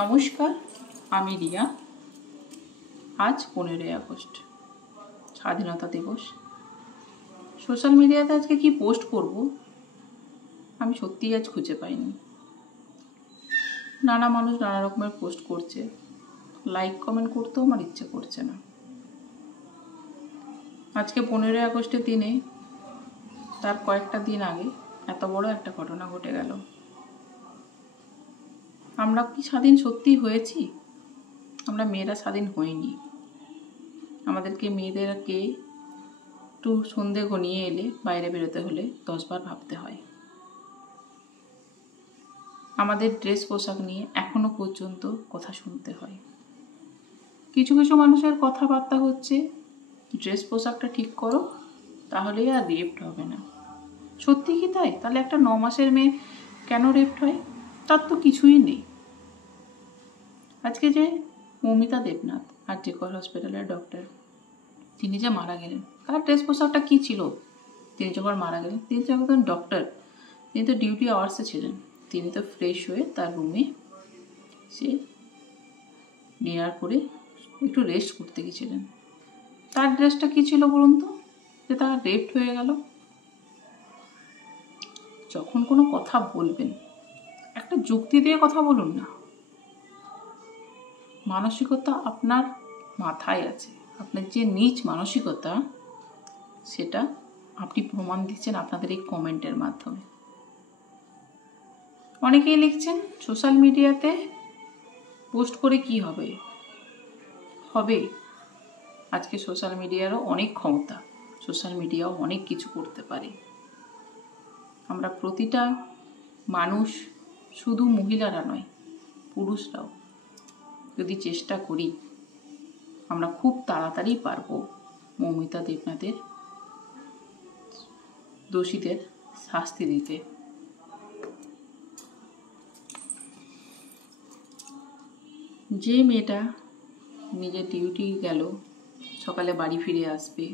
নমস্কার, আমি রিয়া। আজ 15ই আগস্ট, স্বাধীনতা দিবস। সোশ্যাল মিডিয়াতে আজকে কি পোস্ট করব আমি সত্যিই আজ খুঁজে পাইনি। নানা মানুষ নানা রকমের পোস্ট করছে, লাইক কমেন্ট করতেও আমার ইচ্ছে করছে না। আজকে 15ই আগস্টের দিনে তার কয়েকটা দিন আগে এত বড় একটা ঘটনা ঘটে গেল। আমরা কি স্বাধীন সত্যি হয়েছি? আমরা মেয়েরা স্বাধীন হইনি। আমাদেরকে মেয়েদেরকে একটু সন্ধে ঘনিয়ে এলে বাইরে বেরোতে হলে 10 বার ভাবতে হয়। আমাদের ড্রেস পোশাক নিয়ে এখনো পর্যন্ত কথা শুনতে হয়। কিছু কিছু মানুষের কথাবার্তা হচ্ছে ড্রেস পোশাকটা ঠিক করো, তাহলেই আর রেপ্ট হবে না। সত্যি কি তাই? তাহলে একটা 9 মাসের মেয়ে কেন রেপ্ট হয়? তার তো কিছুই নেই। আজকে যে মৌমিতা দেবনাথ আর.জি. কর হসপিটালের ডক্টর, তিনি যে মারা গেলেন, তার ড্রেস পোশাকটা কী ছিল? তিনি যখন মারা গেলেন, তিনি তো একজন ডক্টর, তিনি তো ডিউটি আওয়ার্সে ছিলেন। তিনি তো ফ্রেশ হয়ে তার রুমে সে ডিনার করে একটু রেস্ট করতে গেছিলেন। তার ড্রেসটা কী ছিল বলুন তো, যে তার রেপ্ট হয়ে গেল? যখন কোনো কথা বলবেন একটা যুক্তি দিয়ে কথা বলুন না। মানসিকতা আপনার মাথায় আছে, আপনার যে নীচ মানসিকতা সেটা আপনি প্রমাণ দিচ্ছেন আপনাদের এই কমেন্টের মাধ্যমে। অনেকেই লিখছেন সোশ্যাল মিডিয়াতে পোস্ট করে কি হবে। আজকে সোশ্যাল মিডিয়ারও অনেক ক্ষমতা, সোশ্যাল মিডিয়াও অনেক কিছু করতে পারে। আমরা প্রতিটা মানুষ, শুধু মহিলারা নয়, পুরুষরাও যদি চেষ্টা করি, আমরা খুব তাড়াতাড়ি পারবো মৌমিতা দেবনাথের দোষীদের শাস্তি দিতে। যে মেয়েটা নিজের ডিউটি গেল, সকালে বাড়ি ফিরে আসবে,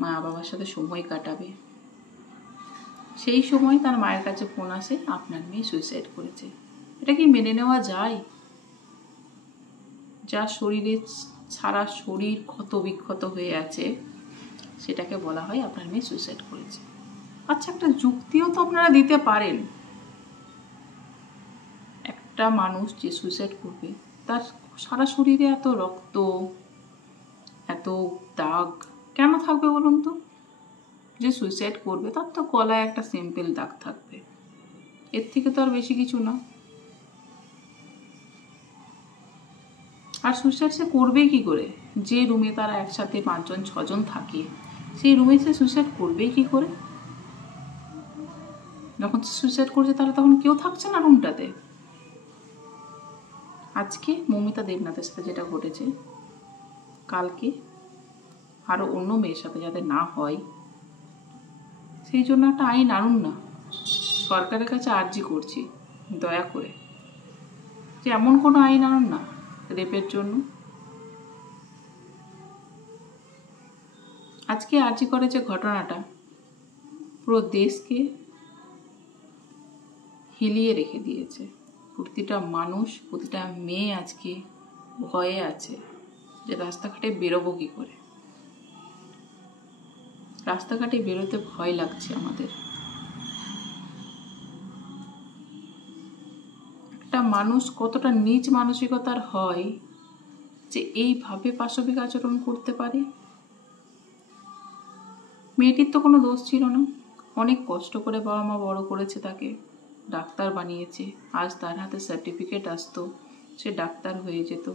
মা বাবার সাথে সময় কাটাবে, সেই সময় তার মায়ের কাছে ফোন আসে আপনার মেয়ে সুইসাইড করেছে। এটা কি মেনে নেওয়া যায়? যার শরীরে সারা শরীর ক্ষত বিক্ষত হয়ে আছে, সেটাকে বলা হয় আপনার মেয়ে সুইসাইড করেছে। আচ্ছা, একটা যুক্তিও তো আপনারা দিতে পারেন। একটা মানুষ যে সুইসাইড করবে, তার সারা শরীরে এত রক্ত, এত দাগ কেন থাকবে বলুন তো? যে সুইসাইড করবে তার তো গলায় একটা সিম্পল দাগ থাকবে, এর থেকে তো আর বেশি কিছু না। আর সুইসাইড সে করবেই কি করে? যে রুমে তারা একসাথে 5জন 6জন থাকে, সেই রুমে সে সুইসাইড করবেই কি করে? যখন সুইসাইড করছে তাহলে তখন কেউ থাকছে না রুমটাতে। আজকে মৌমিতা দেবনাথের সাথে যেটা ঘটেছে, কালকে আরো অন্য মেয়ের সাথে যাতে না হয়, সেই জন্য একটা আইন আনুন না। সরকারের কাছে আর্জি করছি, দয়া করে, যে এমন কোনো আইন আনুন না রেপের জন্য। আজকে আর্জি করে যে ঘটনাটা পুরো দেশকে হিলিয়ে রেখে দিয়েছে। প্রতিটা মানুষ, প্রতিটা মেয়ে আজকে ভয়ে আছে যে রাস্তাঘাটে বেরোবো কি করে। রাস্তাঘাটে বেরোতে ভয় লাগছে আমাদের। একটা মানুষ কতটা নীচ মানসিকতার হয় যে এইভাবে পাশবিক আচরণ করতে পারে? মেয়েটির তো কোনো দোষ ছিল না, অনেক কষ্ট করে বাবা মা বড় করেছে, তাকে ডাক্তার বানিয়েছে। আজ তার হাতে সার্টিফিকেট আসতো, সে ডাক্তার হয়ে যেত।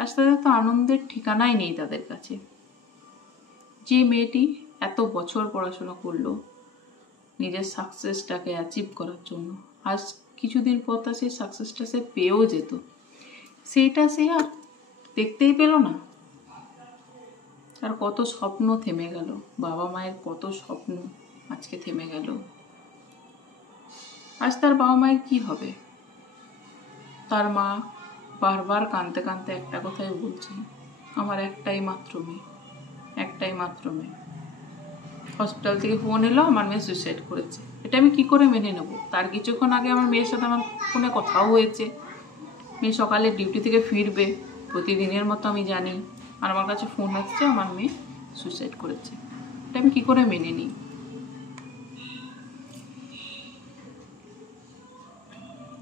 আজ তাদের তো আনন্দের ঠিকানাই নেই তাদের কাছে। যে মেয়েটি এত বছর পড়াশোনা করলো নিজের সাকসেসটাকে অ্যাচিভ করার জন্য, আজ কিছুদিন পর তা সেই সাকসেসটা সে পেয়েও যেত, সেইটা সে আর দেখতেই পেল না। তার কত স্বপ্ন থেমে গেল, বাবা মায়ের কত স্বপ্ন আজকে থেমে গেল। আজ তার বাবা মায়ের কি হবে? তার মা বারবার কাঁদতে কাঁদতে একটা কথাই বলছে, আমার একটাই মাত্র মেয়ে, একটাই মাত্র মেয়ে। হসপিটাল থেকে ফোন এলো আমার মেয়ে সুইসাইড করেছে। এটা আমি কি করে মেনে নেব? তার কিছুক্ষণ আগে আমার মেয়ের সাথে আমার ফোনে কথাও হয়েছে, মেয়ে সকালে ডিউটি থেকে ফিরবে প্রতিদিনের মতো আমি জানি, আর আমার কাছে ফোন আসছে আমার মেয়ে সুইসাইড করেছে। এটা আমি কী করে মেনে নিই?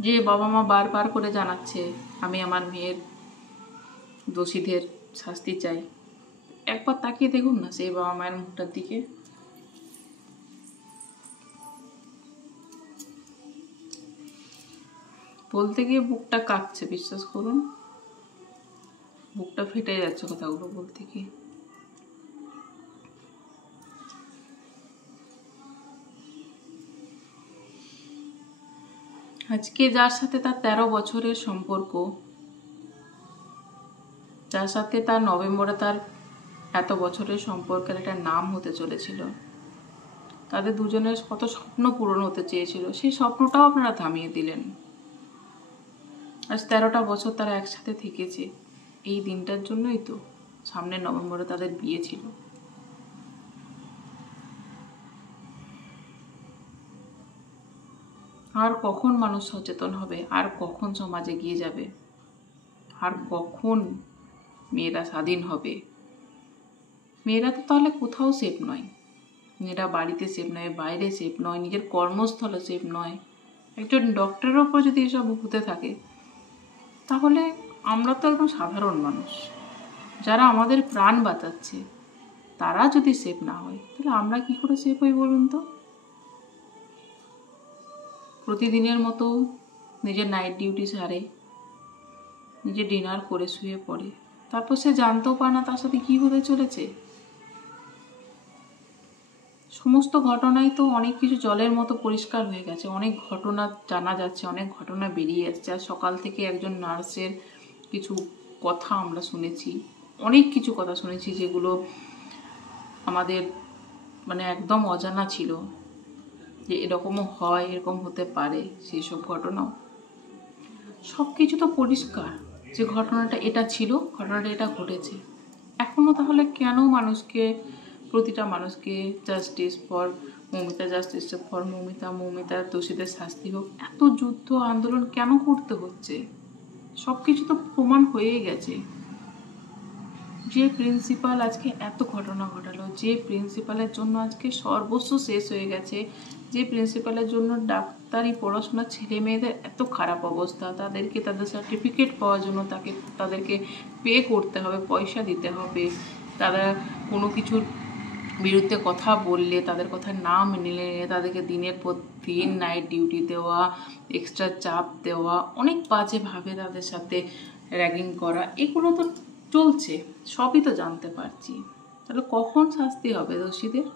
যে বাবা মা বারবার করে জানাচ্ছে আমি আমার মেয়ের দোষীদের শাস্তি চাই, একবার তাকিয়ে দেখুন না সেই বাবা মায়ের মুখটার দিকে। বলতে গিয়ে বুকটা কাঁপছে, বিশ্বাস করুন, বুকটা ফেটে যাচ্ছে কথাগুলো বলতে গিয়ে। আজকে যার সাথে তার 13 বছরের সম্পর্ক, যার সাথে তার নভেম্বরে তার এত বছরের সম্পর্কের একটা নাম হতে চলেছিল, তাদের দুজনের কত স্বপ্ন পূরণ হতে চেয়েছিল, সেই স্বপ্নটাও আপনারা থামিয়ে দিলেন। আজ 13টা বছর তারা একসাথে থেকেছে, এই দিনটার জন্যই তো সামনের নভেম্বরে তাদের বিয়ে ছিল। আর কখন মানুষ সচেতন হবে? আর কখন সমাজে গিয়ে যাবে? আর কখন মেয়েরা স্বাধীন হবে? মেয়েরা তো তাহলে কোথাও সেফ নয়। মেয়েরা বাড়িতে সেফ নয়, বাইরে সেফ নয়, নিজের কর্মস্থলে সেফ নয়। একজন ডক্টরের ওপর যদি এসব হতে থাকে, তাহলে আমরা তো একদম সাধারণ মানুষ, যারা আমাদের প্রাণ বাঁচাচ্ছে, তারা যদি সেফ না হয়, তাহলে আমরা কি করে সেফ হই বলুন তো? প্রতিদিনের মতো নিজের নাইট ডিউটি সারে, নিজে ডিনার করে শুয়ে পড়ে, তারপর সে জানতেও পারে না তার সাথে কি হতে চলেছে। সমস্ত ঘটনাই তো অনেক কিছু জলের মতো পরিষ্কার হয়ে গেছে, অনেক ঘটনা জানা যাচ্ছে, অনেক ঘটনা বেরিয়ে আসছে। আর সকাল থেকে একজন নার্সের কিছু কথা আমরা শুনেছি, অনেক কিছু কথা শুনেছি যেগুলো আমাদের মানে একদম অজানা ছিল, যে এরকমও হয়, এরকম হতে পারে। সেই সব ঘটনাও সব কিছু তো পরিষ্কার, যে ঘটনাটা এটা ছিল, ঘটনাটা এটা ঘটেছে। এখনও তাহলে কেন মানুষকে, প্রতিটা মানুষকে justice for Moumita, justice for Moumita, মৌমিতার দোষীদের শাস্তি হোক, এত যুদ্ধ আন্দোলন কেন করতে হচ্ছে? সব কিছু তো প্রমাণ হয়েই গেছে। যে প্রিন্সিপাল আজকে এত ঘটনা ঘটালো, যে প্রিন্সিপালের জন্য আজকে সর্বস্ব শেষ হয়ে গেছে, যে প্রিন্সিপালের জন্য ডাক্তারি পড়াশোনার ছেলে মেয়েদের এত খারাপ অবস্থা, তাদেরকে তাদের সার্টিফিকেট পাওয়ার জন্য তাদেরকে পে করতে হবে, পয়সা দিতে হবে, তারা কোনো কিছুর বিরুদ্ধে কথা বললে, তাদের কথা না মেনে নিলে তাদেরকে দিনের পর দিন নাইট ডিউটি দেওয়া, এক্সট্রা চাপ দেওয়া, অনেক বাজেভাবে তাদের সাথে র্যাগিং করা, এগুলো তো চলছে, সবই তো জানতে পারছি। তাহলে কখন শাস্তি হবে দোষীদের?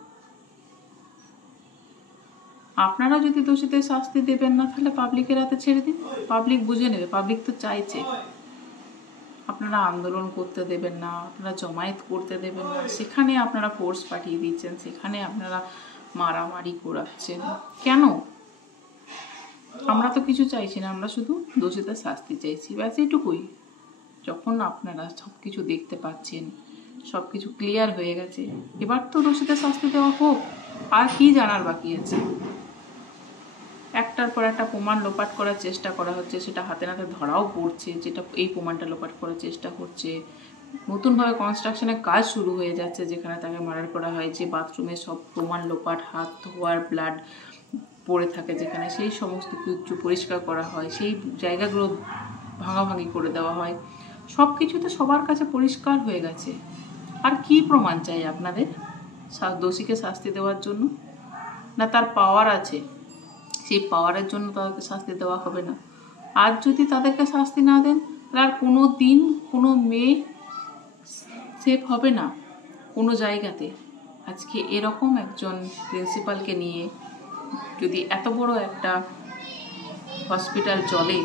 আপনারা যদি দোষীদের শাস্তি দেবেন না, তাহলে পাবলিকের হাতে ছেড়ে দিন, পাবলিক বুঝে নেবে। পাবলিক তো চাইছে। আপনারা আন্দোলন করতে দেবেন না, আপনারা জমায়েত করতে দেবেন না, সেখানে আপনারা ফোর্স পাঠিয়ে দিচ্ছেন, সেখানে আপনারা মারামারি করাচ্ছেন কেন? আমরা তো কিছু চাইছি না, আমরা শুধু দোষীদের শাস্তি চাইছি, ব্যাস এইটুকুই। যখন আপনারা সব কিছু দেখতে পাচ্ছেন, সব কিছু ক্লিয়ার হয়ে গেছে, এবার তো দোষীদের শাস্তি দেওয়া হোক। আর কি জানার বাকি আছে? একটার পর একটা প্রমাণ লোপাট করার চেষ্টা করা হচ্ছে, সেটা হাতে নাতে ধরাও পড়ছে, যেটা এই প্রমাণটা লোপাট করার চেষ্টা করছে। নতুনভাবে কনস্ট্রাকশনের কাজ শুরু হয়ে যাচ্ছে, যেখানে তাকে মার্ডার করা হয়, যে বাথরুমে সব প্রমাণ লোপাট, হাত ধোয়ার ব্লাড পড়ে থাকে যেখানে, সেই সমস্ত কিছু পরিষ্কার করা হয়, সেই জায়গাগুলো ভাঙাভাঙি করে দেওয়া হয়। সব কিছু তো সবার কাছে পরিষ্কার হয়ে গেছে। আর কি প্রমাণ চাই আপনাদের দোষীকে শাস্তি দেওয়ার জন্য? না তার পাওয়ার আছে, সেই পাওয়ারের জন্য তাদেরকে শাস্তি দেওয়া হবে না? আর যদি তাদেরকে শাস্তি না দেন, তাহলে আর কোনো দিন কোনো মেয়ে সেফ হবে না কোনো জায়গাতে। আজকে এরকম একজন প্রিন্সিপালকে নিয়ে যদি এত বড় একটা হসপিটাল চলে,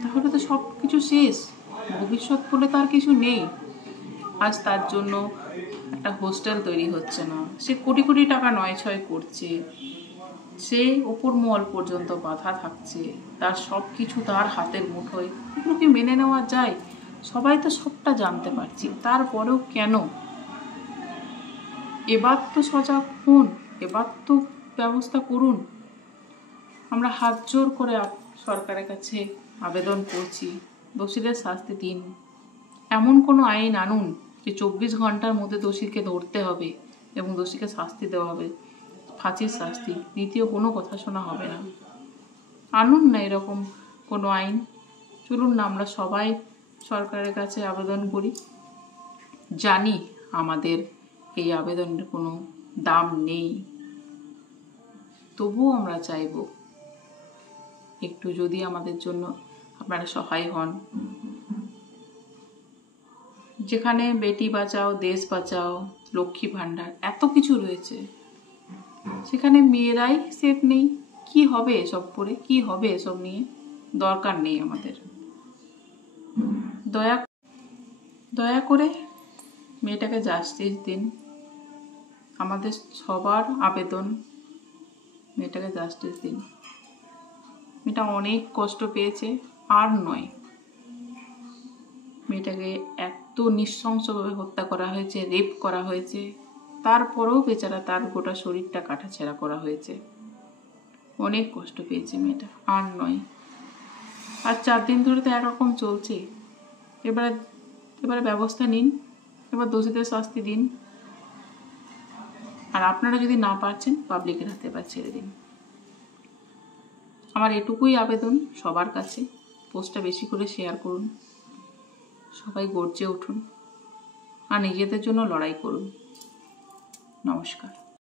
তাহলে তো সব কিছু শেষ, ভবিষ্যৎ বলে তার কিছু নেই। আজ তার জন্য একটা হোস্টেল তৈরি হচ্ছে না, সে কোটি কোটি টাকা নয় ছয় করছে, সে ওপর মহল পর্যন্ত বাধা থাকছে, তার সব কিছু তার হাতের মুঠোয়। এগুলো কি মেনে নেওয়া যায়? সবাই তো সবটা জানতে পারছি, তারপরেও কেন? এবার তো সজাগ হন, এবার তো ব্যবস্থা করুন। আমরা হাত জোর করে সরকারের কাছে আবেদন করছি, দোষীদের শাস্তি দিন। এমন কোনো আইন আনুন যে 24 ঘন্টার মধ্যে দোষীকে ধরতে হবে এবং দোষীকে শাস্তি দেওয়া হবে, ফাঁসির শাস্তি, দ্বিতীয় কোনো কথা শোনা হবে না। আনুন না এরকম কোনো আইন। চলুন না আমরা সবাই সরকারের কাছে আবেদন করি। জানি আমাদের এই আবেদনের কোনো দাম নেই, তবুও আমরা চাইব একটু যদি আমাদের জন্য আপনারা সহায় হন। যেখানে বেটি বাঁচাও, দেশ বাঁচাও, লক্ষ্মী ভাণ্ডার এত কিছু রয়েছে, সেখানে মেয়েরাই সেফ নেই। কি হবে এসব করে, কি হবে এসব নিয়ে? দরকার নেই আমাদের। দয়া করে মেয়েটাকে জাস্টিস দিন। আমাদের সবার আবেদন, মেয়েটাকে জাস্টিস দিন। মেয়েটা অনেক কষ্ট পেয়েছে, আর নয়। মেয়েটাকে এত নৃশংসভাবে হত্যা করা হয়েছে, রেপ করা হয়েছে, তারপরেও বেচারা তার গোটা শরীরটা কাটাছেঁড়া করা হয়েছে। অনেক কষ্ট পেয়েছে মেয়েটা, আর নয়। আর 4 দিন ধরে তো একরকম চলছে। এবারে ব্যবস্থা নিন, এবার দোষীদের শাস্তি দিন। আর আপনারা যদি না পারছেন, পাবলিকের হাতে এবার ছেড়ে দিন। আমার এটুকুই আবেদন সবার কাছে। পোস্টটা বেশি করে শেয়ার করুন, সবাই গর্জে উঠুন আর নিজেদের জন্য লড়াই করুন। নমস্কার।